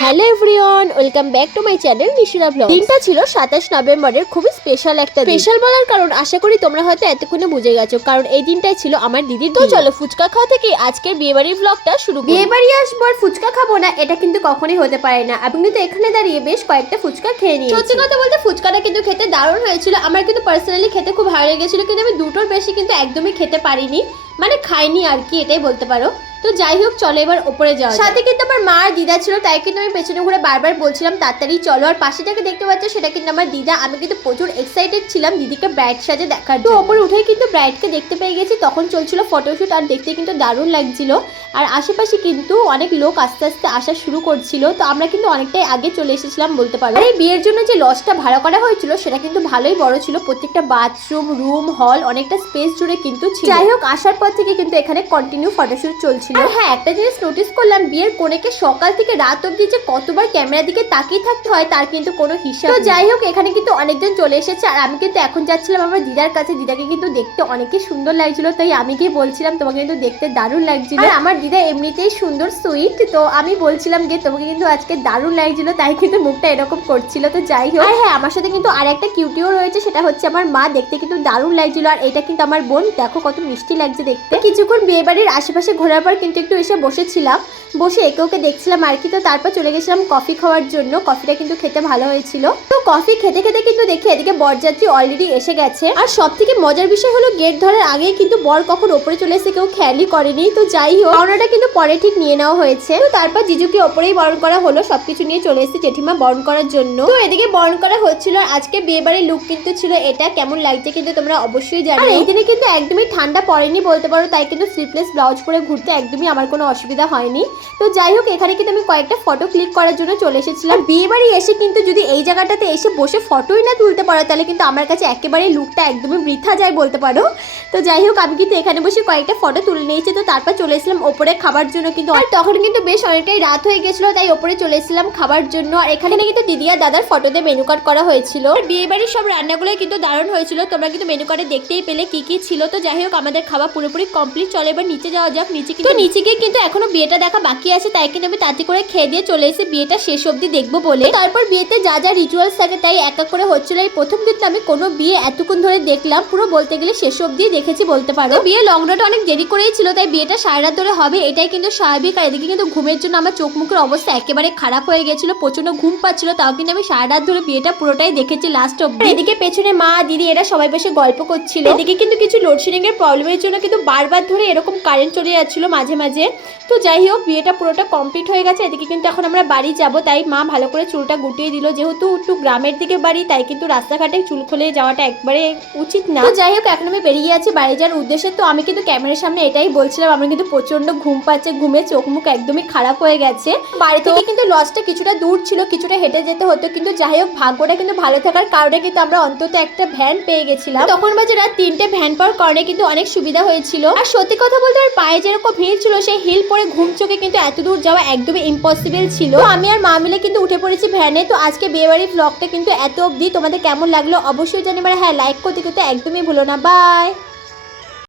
Hello everyone welcome back to my channel নিশিরা vlog. দিনটা ছিল সাতাশ নভেম্বরের খুবই স্পেশাল একটা স্পেশাল বলার কারণ আশা করি তোমরা হয়তো এতক্ষণে বুঝে গেছো কারণ এই দিনটাই ছিল আমার দিদির তো চলো ফুচকা খাওয়া থেকে আজকের বিয়ে বাড়ির ব্লগটা শুরু করি। বিয়ে বাড়ি আসব আর ফুচকা খাব না এটা কিন্তু কখনোই হতে পারে না। আমি কিন্তু এখানে দাঁড়িয়ে বেশ কয়েকটা ফুচকা খেয়ে নিই সত্যি কথা বলতে ফুচকাটা কিন্তু খেতে দারুণ হয়েছিল। আমার কিন্তু পার্সোনালি খেতে খুব ভালো লেগেছিল কিন্তু আমি দুটোর বেশি কিন্তু একদমই খেতে পারিনি। মানে খাইনি আর কি এটাই বলতে পারো। তো যাই হোক চলো এবার ওপরে যাওয়া। সাথে কিন্তু আমার মা আর দিদা ছিল তাই কিন্তু আমি পেছনে ঘুরে বারবার বলছিলাম তাড়াতাড়ি চলো। আর পাশে যাকে দেখতে পাচ্ছ সেটা কিন্তু আমার দিদা। আমি কিন্তু প্রচুর এক্সাইটেড ছিলাম দিদিকে ব্রাইড সাজে দেখার তো ওপরে উঠেই কিন্তু ব্রাইডকে দেখতে পেয়ে গেছি। তখন চলছিল ফটোশুট আর দেখতে কিন্তু দারুণ লাগছিল। আর আশেপাশে কিন্তু অনেক লোক আস্তে আস্তে আসা শুরু করছিল। তো আমরা কিন্তু অনেকটাই আগে চলে এসেছিলাম বলতে পারো। আর এই বিয়ের জন্য যে লজটা ভাড়া করা হয়েছিল সেটা কিন্তু ভালোই বড় ছিল। প্রত্যেকটা বাথরুম রুম হল অনেকটা স্পেস জুড়ে কিন্তু ছিল। যাই হোক আসার পর থেকে কিন্তু এখানে কন্টিনিউ ফটোশুট চলছিল। আর হ্যাঁ একটা জিনিস নোটিস করলাম বিয়ের কোনেকে সকাল থেকে রাত অবধি যে কতবার ক্যামেরার দিকে তাকিয়ে থাকতে হয় তার কিন্তু কোনো হিসাব তো যাই হোক এখানে কিন্তু অনেকজন চলে এসেছে। আর আমি কিন্তু এখন যাচ্ছিলাম আমার দিদার কাছে। দিদাকে কিন্তু দেখতে অনেকই সুন্দর লাগছিল তাই আমি গিয়ে বলছিলাম তোমাকে কিন্তু দেখতে দারুণ লাগছিল। আর আমার দিদা এমনিতেই সুন্দর সুইট তো আমি বলছিলাম যে তোমাকে কিন্তু আজকে দারুণ লাগছিল তাই কিন্তু মুখটা এরকম করছিল। তো যাই হোক। আর হ্যাঁ আমার সাথে কিন্তু আর একটা কিউটিও রয়েছে সেটা হচ্ছে আমার মা। দেখতে কিন্তু দারুণ লাগছিল। আর এটা কিন্তু আমার বোন। দেখো কত মিষ্টি লাগছে দেখতে। কিছুক্ষণ বিয়ে বাড়ির আশেপাশে ঘোরার পর কিন্তু একটু এসে বসেছিলাম। বসে একে ওকে দেখছিলাম আর কি, তো তারপর চলে গেছিলাম কফি খাওয়ার জন্য। কফিটা কিন্তু খেতে ভালো হয়েছিল। তো কফি খেতে খেতে কিন্তু দেখি এদিকে বরযাত্রী অলরেডি এসে গেছে। আর সব থেকে মজার বিষয় হলো গেট ধরার আগে কিন্তু বর কখন ওপরে চলে এসে কেউ খেয়ালই করেনি। তো যাই হোক, পাওনাটা কিন্তু পরে ঠিক নিয়ে নেওয়া হয়েছে। তো তারপর জিজুকে ওপরেই বরণ করা হলো, সবকিছু নিয়ে চলে এসেছে জেঠিমা বরণ করার জন্য। তো এদিকে বরণ করা হচ্ছিল আজকে বিয়ে বাড়ির লুক কিন্তু ছিল এটা, কেমন লাগছে কিন্তু তোমরা অবশ্যই জানো এই দিনে কিন্তু একদমই ঠান্ডা পড়েনি বলতে পারো, তাই কিন্তু স্লিপলেস ব্লাউজ পরে ঘুরতে একদমই আমার কোনো অসুবিধা হয়নি। তো যাই হোক, এখানে কিন্তু আমি কয়েকটা ফটো ক্লিক করার জন্য চলে এসেছিলাম। বিয়ে বাড়ি এসে কিন্তু যদি এই জায়গাটাতে এসে বসে ফটোই না তুলতে পারো, তাহলে কিন্তু আমার কাছে একেবারেই লুকটা একদমই বৃথা যায় বলতে পারো। তো যাই হোক, আমি কিন্তু এখানে বসে কয়েকটা ফটো তুলে নিয়েছি, তো তারপর চলে এসেছিলাম ওপরে খাবার জন্য কিন্তু আর তখন কিন্তু বেশ অনেকটাই রাত হয়ে গেছিল, তাই ওপরে চলে এসেছিলাম খাবার জন্য। আর এখানে কিন্তু দিদি আর দাদার ফটোতে মেনু কার্ড করা হয়েছিল। বিয়ে বাড়ির সব রান্নাগুলোই কিন্তু দারুণ হয়েছিল। তোমরা কিন্তু মেনু কার্ডে দেখতেই পেলে কি কি ছিল। তো যাই হোক, আমাদের খাওয়া পুরোপুরি কমপ্লিট চলে এবার নিচে যাওয়া যাক। নিচে কিন্তু নিচে গিয়ে কিন্তু এখনও বিয়েটা দেখা বাকি আছে, তাই কিন্তু আমি তাড়াতাড়ি করে খেয়ে দিয়ে চলে এসে বিয়েটা শেষ অবধি দেখব বলে। তারপর বিয়েতে যা যা রিচুয়ালস থাকে তাই এক এক করে হচ্ছিল। এই প্রথম কিন্তু আমি কোনো বিয়ে এতক্ষণ ধরে দেখলাম, পুরো বলতে গেলে শেষ অবধি দেখেছি বলতে পারো। বিয়ে লগ্নটা অনেক দেরি করেই ছিল, তাই বিয়েটা সারা রাত ধরে হবে, এটাই কিন্তু স্বাভাবিক। আর এদিকে কিন্তু ঘুমের জন্য আমার চোখ মুখের অবস্থা একেবারে খারাপ হয়ে গেছিল প্রচণ্ড ঘুম পাচ্ছিল, তাও কিন্তু আমি সারা রাত ধরে বিয়েটা পুরোটাই দেখেছি লাস্ট অব্দি এদিকে পেছনে মা, দিদি এরা সবাই বসে গল্প করছিল। এদিকে কিন্তু কিছু লোডশেডিং এর প্রবলেমের জন্য কিন্তু বারবার ধরে এরকম কারেন্ট চলে যাচ্ছিল মাঝে মাঝে মাঝে। তো যাই হোক বিয়েটা পুরোটা কমপ্লিট হয়ে গেছে। এদিকে কিন্তু এখন আমরা বাড়ি যাব। তাই মা ভালো করে চুলটা গুটিয়ে দিল। যেহেতু একটু গ্রামের দিকে বাড়ি তাই কিন্তু রাস্তাঘাটে চুল খুলে যাওয়াটা একবারে উচিত না। তো যাই হোক এখন আমি বেরিয়ে আছি বাড়ি যাওয়ার উদ্দেশ্যে। তো আমি কিন্তু ক্যামেরার সামনে এটাই বলছিলাম আমার কিন্তু প্রচণ্ড ঘুম পাচ্ছে ঘুমে চোখ মুখ একদমই খারাপ হয়ে গেছে। বাড়ি থেকে কিন্তু লজটা কিছুটা দূর ছিল কিছুটা হেঁটে যেতে হতো। কিন্তু যাই হোক ভাগ্যটা কিন্তু ভালো থাকার কারণে কিন্তু আমরা অন্তত একটা ভ্যান পেয়ে গেছিলাম। তখন বাজে রাত তিনটে ভ্যান পাওয়ার কারণে কিন্তু অনেক সুবিধা হয়েছিল। আর সত্যি কথা বলতে আমার পায়ে যেরকম ভিড় ছিল, সেই হিল পরে ঘুম চোখে কিন্তু এত দূর যাওয়া একদমই ইম্পসিবল ছিল। আমি আর মা মিলে কিন্তু উঠে পড়েছি ভ্যানে তো আজকে বিয়েবাড়ির ব্লগটা কিন্তু এত অব্দি তোমাদের কেমন লাগল অবশ্যই জানি হ্যাঁ লাইক করতে কিন্তু একদমই ভুলো না। বাই